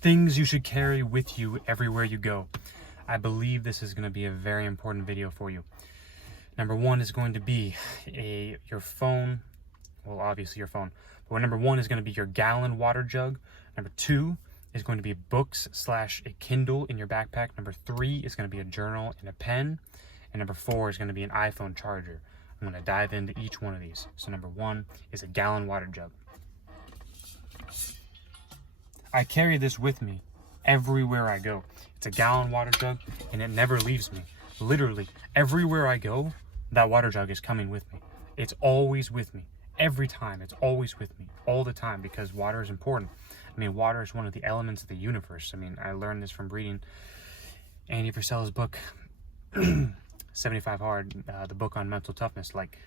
Things you should carry with you everywhere you go. I believe this is going to be a very important video for you. Number one is going to be your phone. Well, obviously your phone. But number one is going to be your gallon water jug. Number two is going to be books / a Kindle in your backpack. Number three is going to be a journal and a pen. And number four is going to be an iPhone charger. I'm going to dive into each one of these. So number one is a gallon water jug. I carry this with me everywhere I go. It's a gallon water jug and it never leaves me. Literally, everywhere I go, that water jug is coming with me. It's always with me. Every time, it's always with me, all the time, because water is important. I mean, water is one of the elements of the universe. I mean, I learned this from reading Andy Frisella's book, 75 Hard, the book on mental toughness. Like,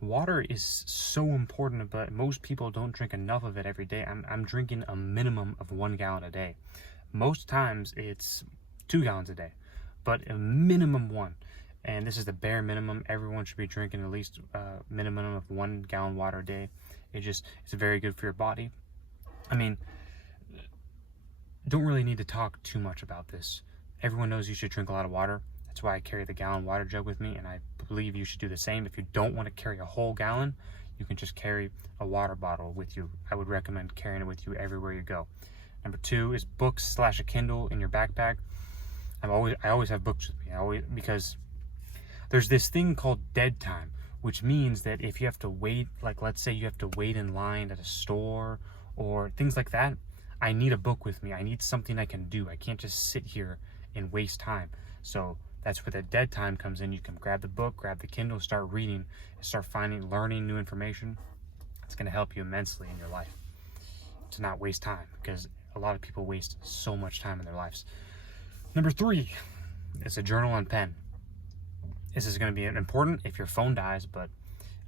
water is so important, but most people don't drink enough of it every day. I'm drinking a minimum of 1 gallon a day. Most times it's 2 gallons a day, but a minimum 1. And this is the bare minimum. Everyone should be drinking at least a minimum of 1 gallon water a day. It's very good for your body. I mean, don't really need to talk too much about this. Everyone knows you should drink a lot of water. That's why I carry the gallon water jug with me, and I believe you should do the same. If you don't want to carry a whole gallon, you can just carry a water bottle with you. I would recommend carrying it with you everywhere you go. Number two is books / a Kindle in your backpack. I always have books with me. Because there's this thing called dead time, which means that if you have to wait, like let's say you have to wait in line at a store or things like that, I need a book with me. I need something I can do. I can't just sit here and waste time. So that's where the dead time comes in. You can grab the book, grab the Kindle, start reading, and start learning new information. It's going to help you immensely in your life to not waste time, because a lot of people waste so much time in their lives. Number three is a journal and pen. This is going to be important if your phone dies, but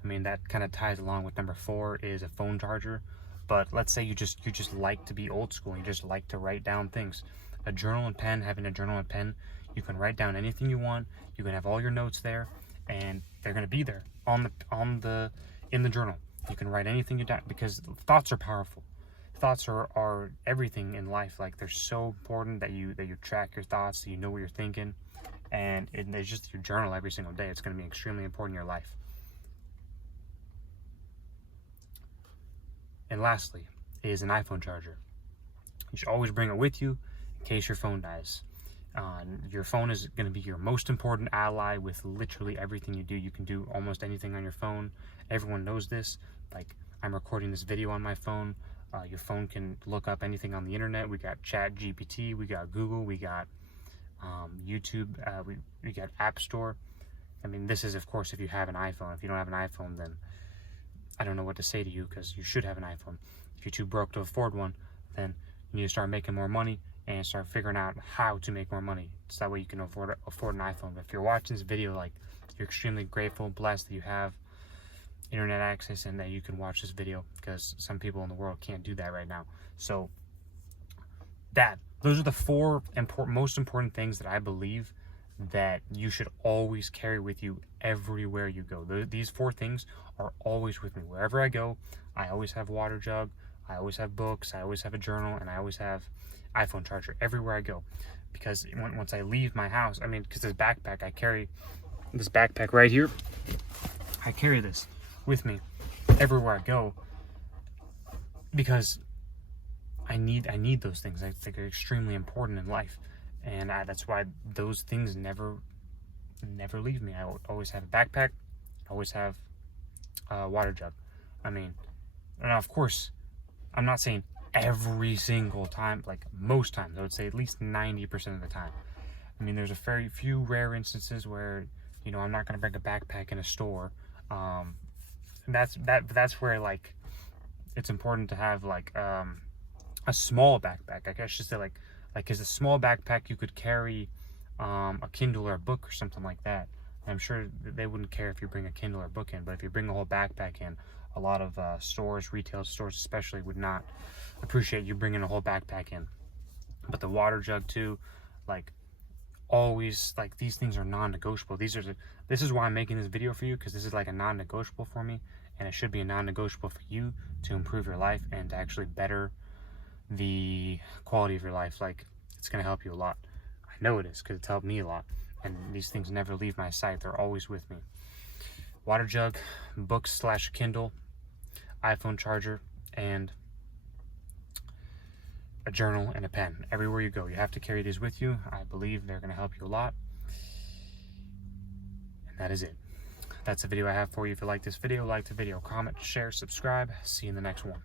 I mean, that kind of ties along with number four is a phone charger. But let's say you just like to be old school. You just like to write down things. A journal and pen, having a journal and pen, you can write down anything you want. You can have all your notes there, and they're going to be there in the journal. You can write anything you want, because thoughts are powerful. Thoughts are everything in life. Like, they're so important that you track your thoughts, so you know what you're thinking, and it's just your journal every single day. It's going to be extremely important in your life. And lastly is an iPhone charger. You should always bring it with you in case your phone dies. Your phone is going to be your most important ally with literally everything you do. You can do almost anything on your phone. Everyone knows this. Like, I'm recording this video on my phone. Your phone can look up anything on the internet. We got ChatGPT, we got Google, we got YouTube, we got App Store. I mean, this is, of course, if you have an iPhone. If you don't have an iPhone, then I don't know what to say to you, because you should have an iPhone. If you're too broke to afford one, then you need to start making more money and start figuring out how to make more money. So that way you can afford an iPhone. But if you're watching this video, like, you're extremely grateful, blessed that you have internet access and that you can watch this video, because some people in the world can't do that right now. So those are the four most important things that I believe that you should always carry with you everywhere you go. These four things are always with me. Wherever I go, I always have water jug, I always have books, I always have a journal, and I always have iPhone charger everywhere I go. Because once I leave my house, I mean, because this backpack, I carry this backpack right here. I carry this with me everywhere I go, because I need those things. I think they're extremely important in life, and that's why those things never leave me. I always have a backpack, I always have a water jug. I mean, and of course, I'm not saying every single time. Like, most times, I would say at least 90% of the time. I mean, there's a very few rare instances where, I'm not going to bring a backpack in a store. That's where, like, it's important to have, like, a small backpack. I should say, like, because a small backpack, you could carry a Kindle or a book or something like that. And I'm sure they wouldn't care if you bring a Kindle or book in, but if you bring a whole backpack in, a lot of retail stores especially, would not appreciate you bringing a whole backpack in. But the water jug too, like, always, like, these things are non-negotiable. This is why I'm making this video for you, because this is like a non-negotiable for me, and it should be a non-negotiable for you to improve your life and to actually better the quality of your life. Like, it's going to help you a lot. I know it is, because it's helped me a lot. And these things never leave my sight. They're always with me. Water jug, books/Kindle, iPhone charger, and a journal and a pen. Everywhere you go, you have to carry these with you. I believe they're going to help you a lot. And that is it. That's the video I have for you. If you like this video, like the video, comment, share, subscribe. See you in the next one.